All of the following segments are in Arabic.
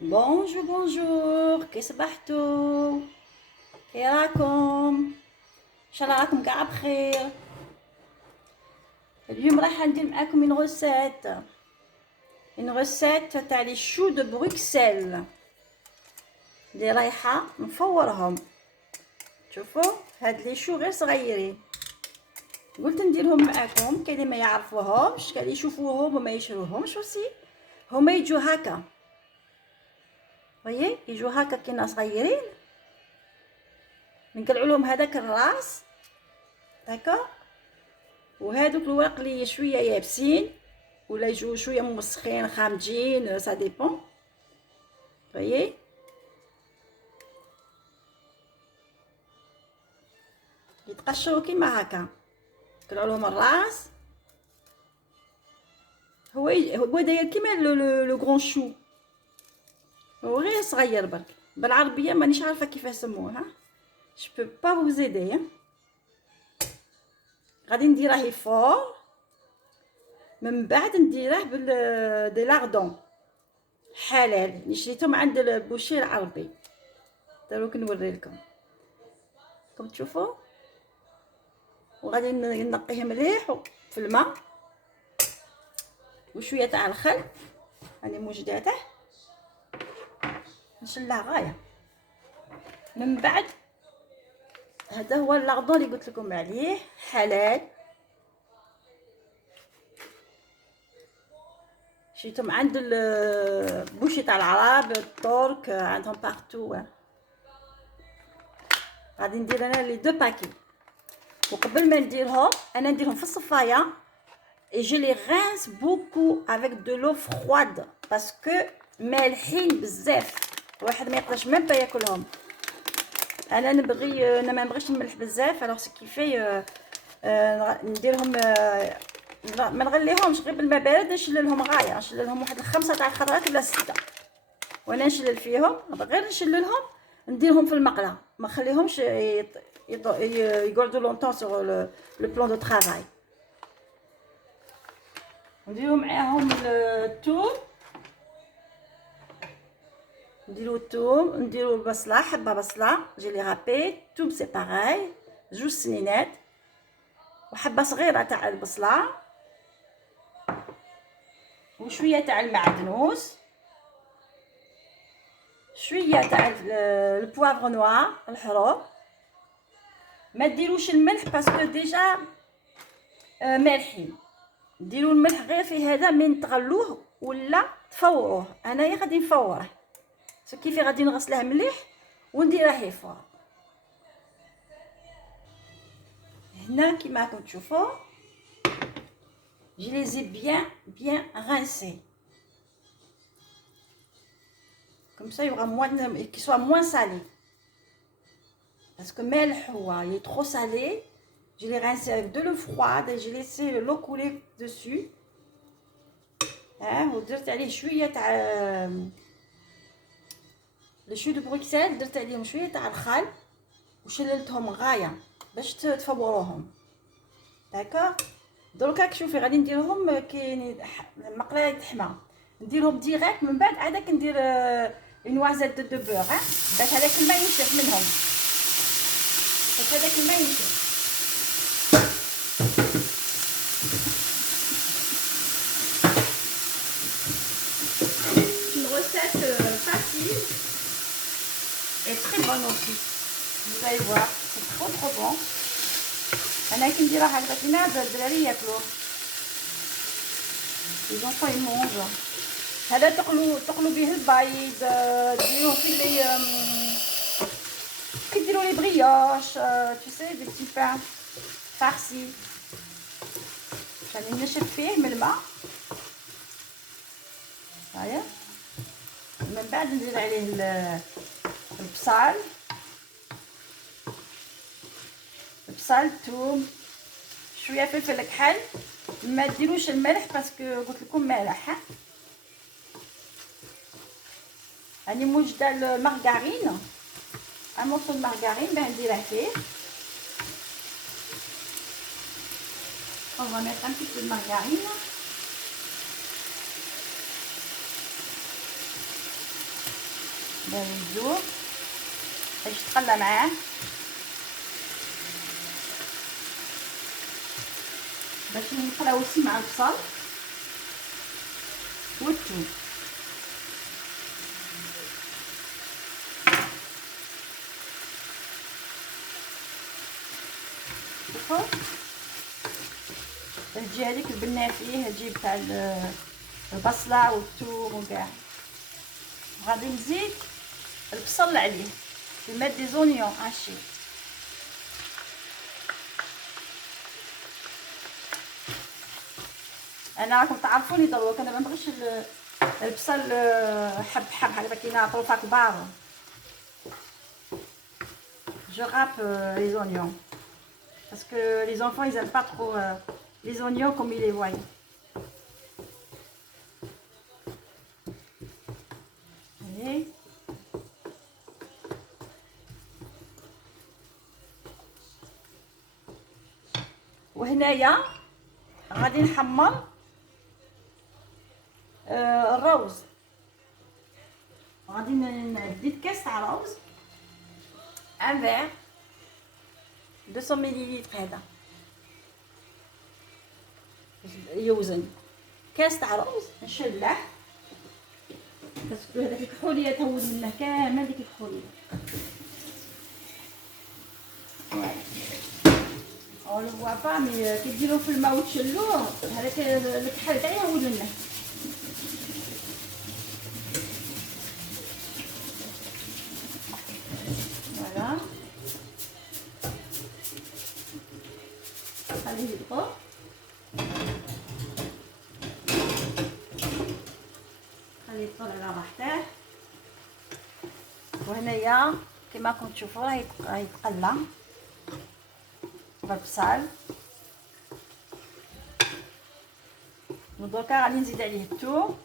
بونجور بونجور، كي صبحتوا؟ كي راكم؟ ان شاء الله راكم قاع بخير. اليوم راح ندير معاكم اون غوسيت تاع لي شو دو بروكسل اللي رايحه نفورهم. شوفوا هاد لي شو غير صغيرين، قلت نديرهم معاكم. كاين اللي ما يعرفوهمش، كاين اللي يشوفوهم وما يشروهمش وسي. هما يجوا هكا، ويي يجوا هكا كينا صغيرين. نقلعوا لهم هذاك الراس هكا، وهذوك الورق اللي شويه يابسين ولا يجوا شويه موسخين خامجين، سا ديبون. فيي يتقشروا كيما هكا، طلعوا لهم الراس. هو داير كيما لو غران شو، هو غير صغير برك. بالعربيه مانيش عارفه كيف يسموه. جو بو با فو زيدي. غادي نديره يفور، من بعد نديره دي لاردون حلال اللي شريتهم عند البوشير العربي. دروك نوري لكم، كم تشوفوا. وغادي نقيه مليح في الماء وشويه تاع الخل راني موجداته، نشلها غايه. من بعد هذا هو اللاردون اللي قلت لكم عليه، حلال. شريتهم عند البوشي تاع العرب الترك، عندهم بارتو. غادي ندير انا لي دو باكي. وقبل ما نديرهم انا نديرهم في الصفايه. Et je les rince beaucoup avec de l'eau froide parce que مالحين بزاف، واحد ما يقدرش ميم با ياكلهم. انا نبغي، انا ما نبغيش الملح بزاف، الوغ سي كيفي نديرهم. ما نغليهمش غير بالماء بارد، نشللهم غايه، نشللهم واحد 5 تاع الخضرات ولا 6، وانا نشلل فيهم غير نشللهم. نديرهم في المقله، ما نخليهمش يقعدوا لونطون سور لو بلان دو طرافاي. نديرو معاهم الثوم، نديرو الثوم، نديرو البصله، حبه بصله جي لي رابي. الثوم سي باغاي، 2 سنينات، وحبه صغيره تاع البصله، وشويه تاع المعدنوس، شويه تاع البوافغ نوار الحروق. ما ديروش الملح باسكو ديجا مالحين. ديروا الملح غير في هذا من تغلوه ولا تفوروه. انايا غادي نفوره، كيفي غادي نغسله مليح ونديره يفور. هنا كيما راكم تشوفوا je les ai bien rincés comme ça il y aura moins qu'ils soient moins salés parce que مالح هو il est trop salé. Je l'ai rincé avec de l'eau froide et j'ai laissé l'eau couler dessus. ودرت عليه شويه تاع الشو دو بروكسل، درت عليهم شويه تاع الخل وشللتهم غايه باش تفوروهم. داكوغ. دروكا شوفي غادي نديرهم كي المقلايه تحمى، نديرهم ديريكت. من بعد عادك ندير اون نوازيت دو بور باش هذاك الماء ينشف منهم، باش هذاك الماء ينشف. Une recette facile et très bonne aussi. Vous allez voir, c'est trop bon. انا كي نديرها هكذا كيما الدراري ياكلوه، les enfants ils mangent. هذا تقلوا به البيض، ديروه في لي كي ديروا لي بريوش، tu sais des petits pains farcis. راني نشف فيه من الماء هايا. من بعد ندير عليه البصل، الثوم، شويه فلفل كحل. ما ديروش الملح باسكو قلت لكم مالح. راني موجده المارغرين، ان مورسو د مارغرين باه نديره فيه. on va mettre un petit peu de margarine. باش يذوب باش يتقلى معاه. باش نقلاو aussi مع البصل والثوم. شوفوا الجهه هذيك بنا فيه الجيب تاع البصله والثوم وكاع. غادي نزيد البصل عليه نمد دي زونيون هاشي. انا راكم تعرفوني دروك انا ما نبغيش البصل حب حب هكذا كينا طروفه كبار. Je râpe les oignons parce que les enfants ils aiment pas trop les oignons comme ils les voient. Allez. وهنايا غادي نحمر الروز. غادي ندي كاس تاع روز ان فير 200 مليلتر هذا يوزن كاس تاع روز نشلح باسكو هذاك الكحوليه تهود منه كامل ديك الكحوليه. او لو فوا با مي كي ديروه في الماء وتشلوه هذاك الكحل تاعي يهود منه. فوالا خليه يدبر. خليه يدبر على راحته. وهنايا كما راكم تشوفوا راه يتقلى بالبصل. ودركا غادي نزيد عليه الثوم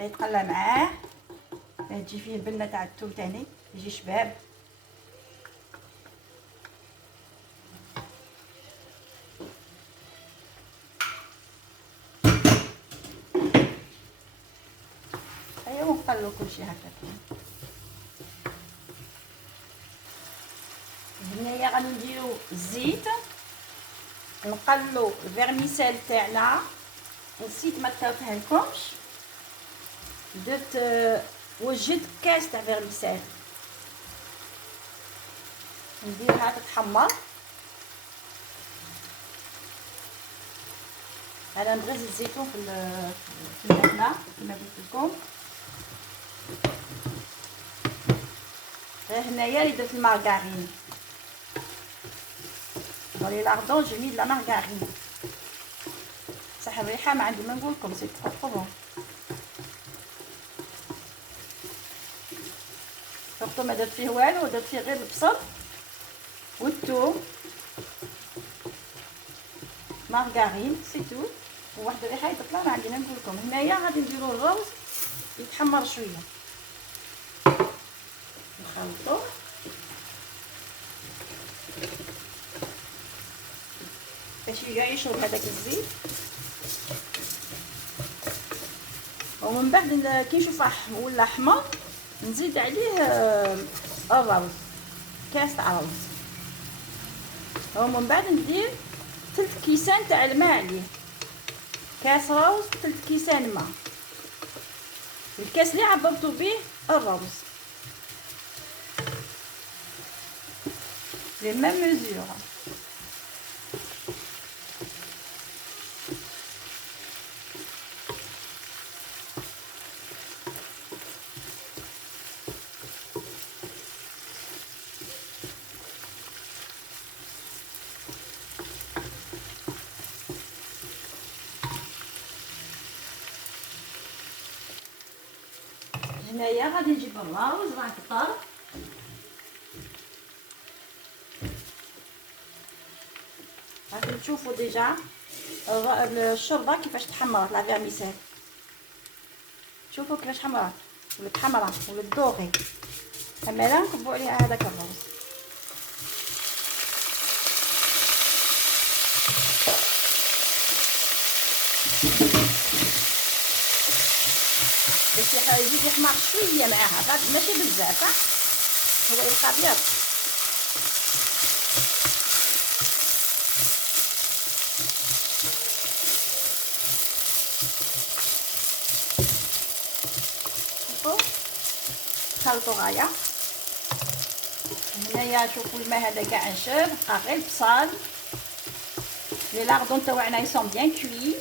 يتقلى معاه تجي فيه البنه تاع الثوم تاني يجي شباب. ايوا نقلو كلشي هكاك. هنايا غادي نديرو الزيت نقلو الفيرميسيل تاعنا. نسيت ما كتبتها لكمش درت وجدت كاس تاع فيرميسيل نديرها تتحمر. انا نبغي زيت الزيتون في الماكله كما قلت لكم. هنايا اللي درت المارغرين dans les lardons j'ai mis de la margarine. صح الريحه ما عندي ما نقول لكم سي ترو بون. شفتو ما درت فيه والو درت فيه غير البصل والثوم مارغرين سي تو. وواحد الريحه تطلع ما عندي ما نقول لكم. هنايا غادي نديرو الروز يتحمر شويه نخلطوه باش يشرب هذاك الزيت. ومن بعد كي نشوف ولا احمر نزيد عليه الروز كاس تاع روز. ومن بعد ندير 3 كيسان تاع الماء عليه. كاس روز 3 كيسان ماء. الكاس اللي عبرتو به الروز لي ميم ميزور. هنايا غادي نجيب الروز راه كطر. غادي تشوفوا ديجا الشوربه كيفاش تحمرت لا فيرميسيل. شوفوا كيفاش حمرات ولات حمراء ولات دوغي. اما لا نكبوا عليها هذاك الروز. باش يزيد يحمر شويه معاها، ماشي بزاف، هو يبقى ابيض. شوفوا خلطوا غايه. هنايا شوفوا الماء هذا كاع نشف، بقى غير البصل. لي لاردون تاعنا يسون بيان كوي.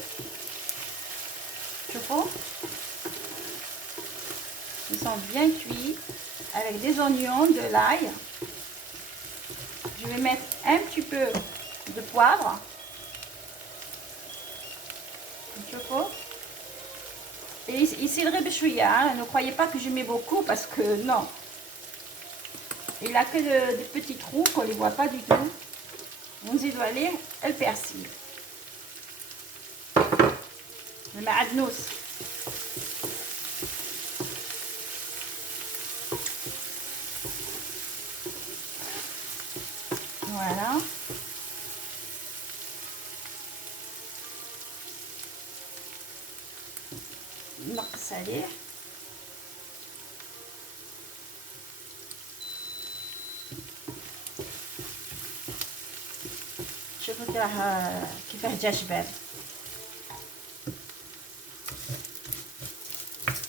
شوفوا ils sont bien cuits avec des oignons, de l'ail. Je vais mettre un petit peu de poivre. Et ici le rébéchouilla, hein. Ne croyez pas que je mets beaucoup parce que non. Il a que des petits trous qu'on ne les voit pas du tout. On y doit aller le persil. Le maadnous. Voilà. نقص عليه. شوفوا كيفاه جا شباب.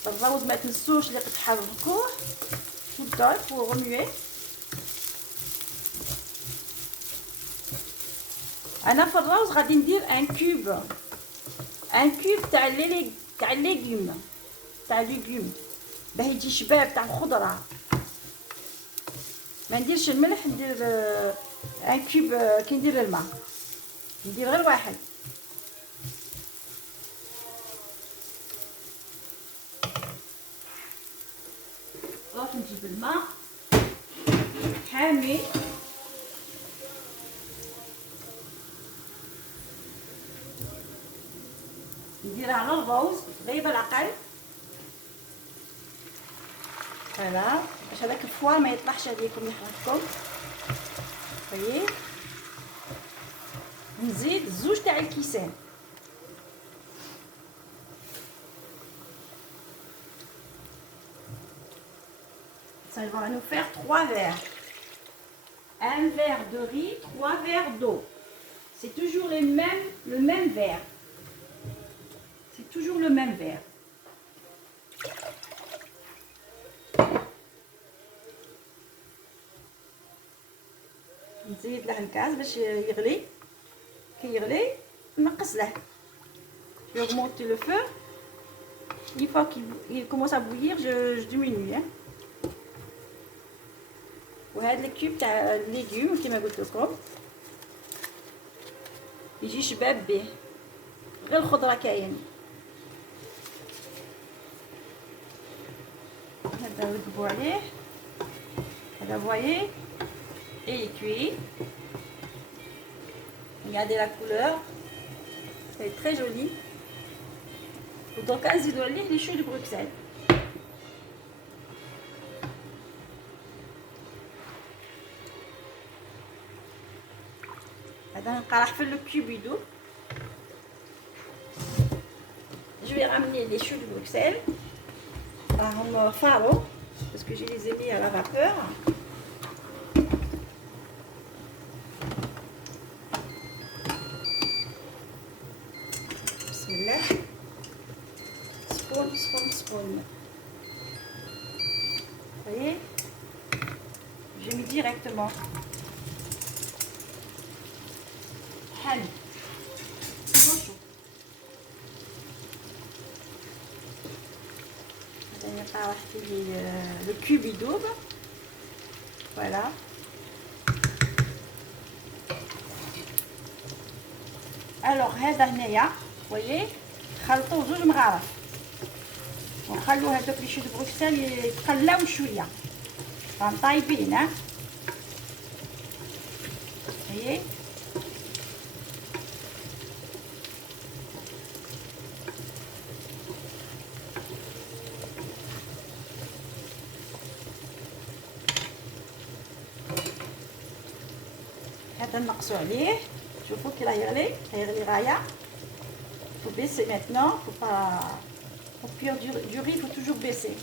الروز ما تنسوش اللي تحركوه tout pour remuer. انا في الروز غادي ندير ان كوب تاع الليغوم باه يجي شباب تاع الخضره. ما نديرش الملح، ندير ان كوب. كي ندير الماء ندير غير واحد. راح نجيب الماء حامي. نديرها على الروز غير بالعقل. فوالا باش هذاك الفوار ما يطلعش عليكم يحرقكم. طيب نزيد زوج تاع الكيسان. Ça va nous faire 3 verres. Un verre de riz, 3 verres d'eau. C'est toujours le même verre. C'est toujours le même verre. نزيد له الكاس باش يغلي. كي يغلي نقص له. J'augmente le feu. Une fois qu'il commence à bouillir, je diminue. وهذا الكيوب تاع الليغوم كيما قلت لكم يجي شباب به، غير الخضره كاين. هذا نقبو عليه. هذا voyez et il cuit. Regardez la couleur, c'est très joli. ودوكا نزيدو عليه لي شو دو بروكسل. هذا نبقى راح في لو كيوب يدوب. Je vais ramener les choux de Bruxelles. راهم فارو parce que je les ai mis à la vapeur. بسم الله. Spoon. Vous voyez, j'ai mis directement. حلو. نبقى واحد لو كوب يدوب. فوالا. الوغ هذا هنايا فوايي خلطوه زوج مغارف ونخلو هذوك لي شو دو بروكسل يتقلاو شويه. راهم طايبين. ها هي هذا نقصوا عليه. شوفوا كي راه يغلي غايه. faut baisser maintenant, faut pas Pour cuire du riz, il faut toujours baisser.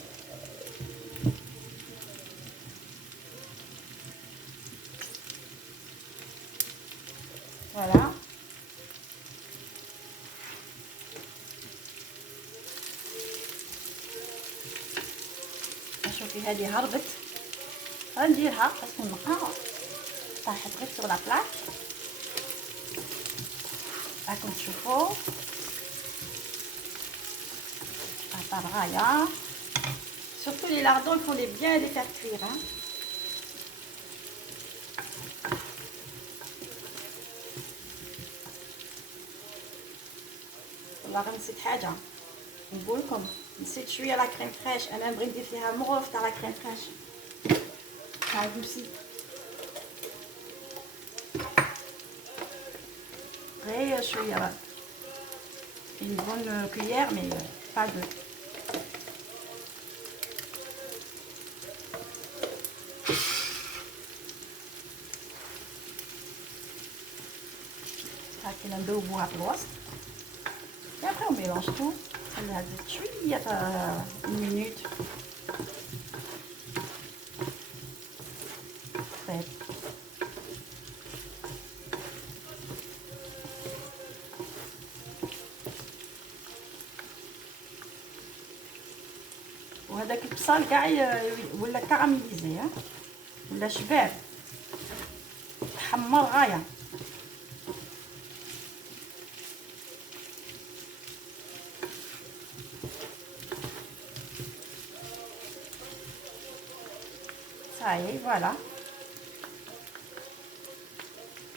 Voilà. شوفي هذه هربت، غنديرها باسكو النقها طاحت غير sur la plaque. راكم تشوفوا غاية. Surtout les lardons, il faut bien les faire cuire. Hein. والله غير نسيت حاجة نقول لكم، نسيت شوية لا كريم فريش. أنا نبغي ندير فيها مغرف تاع لا كريم فريش. ها دوسي غير شوية، une bonne cuillère mais pas deux. هاكي ندوبوها في الوسط. Et après on mélange tout. خليها تزيد شوية une minute. طيب وهذاك البصل كاع ولا كاراميليزي ولا شباب تحمر غايه. صايي فوالا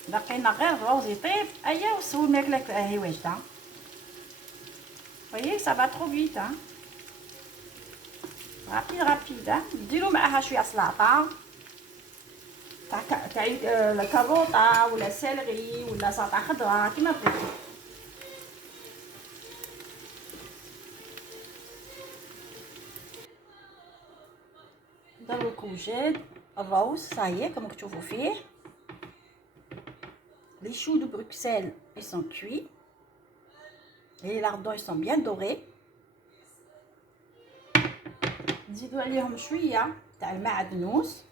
باقينا غير الروز يطيب. ايا وسول ماكلك هي واجده. voyez ça va trop vite hein. rapide ديروا معاها شويه سلطه تاع الكاروطه ولا سيلري ولا سلطه خضراء كيما بغيتي. ضربوا الكوجاد الروز صايي كما تشوفوا فيه. Les choux de Bruxelles ils sont cuits. Les lardons ils sont bien dorés. نزيدوا عليهم شويه تاع المعدنوس.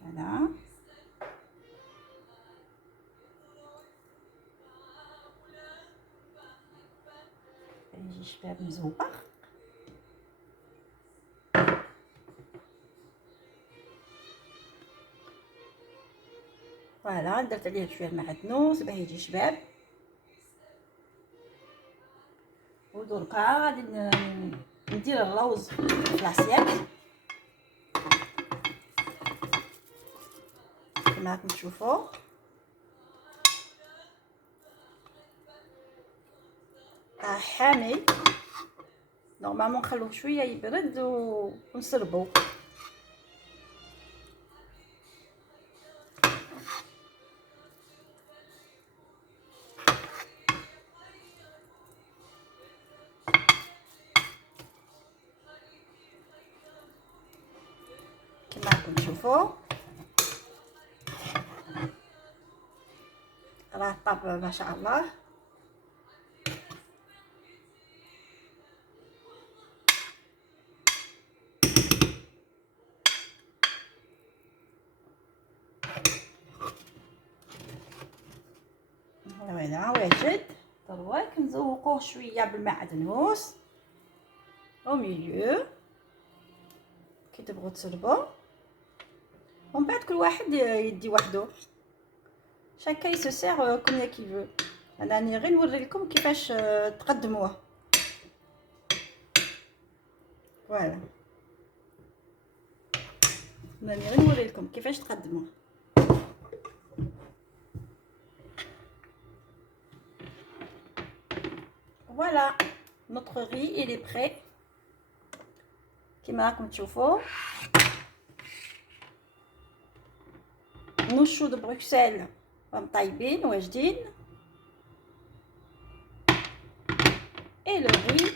فوالا يجي شباب مزوق. فوالا درت عليه شويه المعدنوس باه يجي شباب. ودركا غادي ندير الروز في لاسيات كما راكم تشوفوا. حامي نورمالمون نخلوه شويه يبرد ونسربو. كما راكم تشوفوا راه طاب ما شاء الله. هنا واجد. دروك نزوقوه شويه بالمعدنوس او ميليو كي تبغوا تسربوا. ومن بعد كل واحد يدي وحده شاكا يسو سير كوم كي فو. انا راني غير نوري لكم كيفاش تقدموه. فوالا راني غير نوري لكم كيفاش تقدموه. Voilà, notre riz il est prêt. كما راكم تشوفوا نوشو دو بروكسل راهم طايبين واجدين. اي لو ري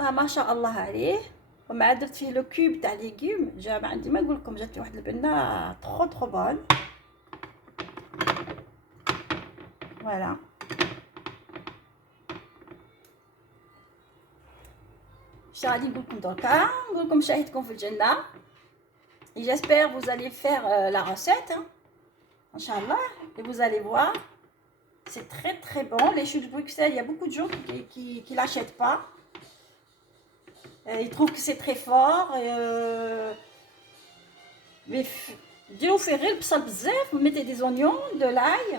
ما شاء الله عليه. ومع درت فيه لو كوب تاع ليغوم جا ما عندي ما نقول لكم جاتني واحد البنه ترو بون. فوالا Et j'espère que vous allez faire la recette, hein. Inch'Allah, et vous allez voir, c'est très très bon. Les choux de Bruxelles, il y a beaucoup de gens qui l'achètent pas. Ils trouvent que c'est très fort. Mais vous mettez des oignons, de l'ail,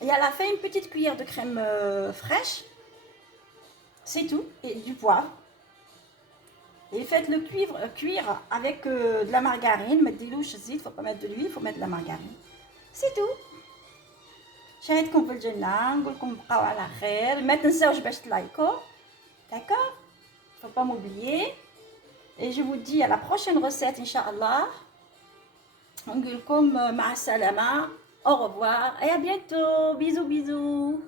et à la fin une petite cuillère de crème fraîche. C'est tout, et du poivre. Et faites-le cuire avec de la margarine. Mettez l'eau, il ne faut pas mettre de l'huile, il faut mettre de la margarine. C'est tout. شاهدكم في الجنة نقولكم بقاو على خير ما تنساوش باش تلايكو d'accord faut pas m'oublier et je vous dis à la prochaine recette inchallah نقولكم مع السلامة au revoir et à bientôt bisous bisous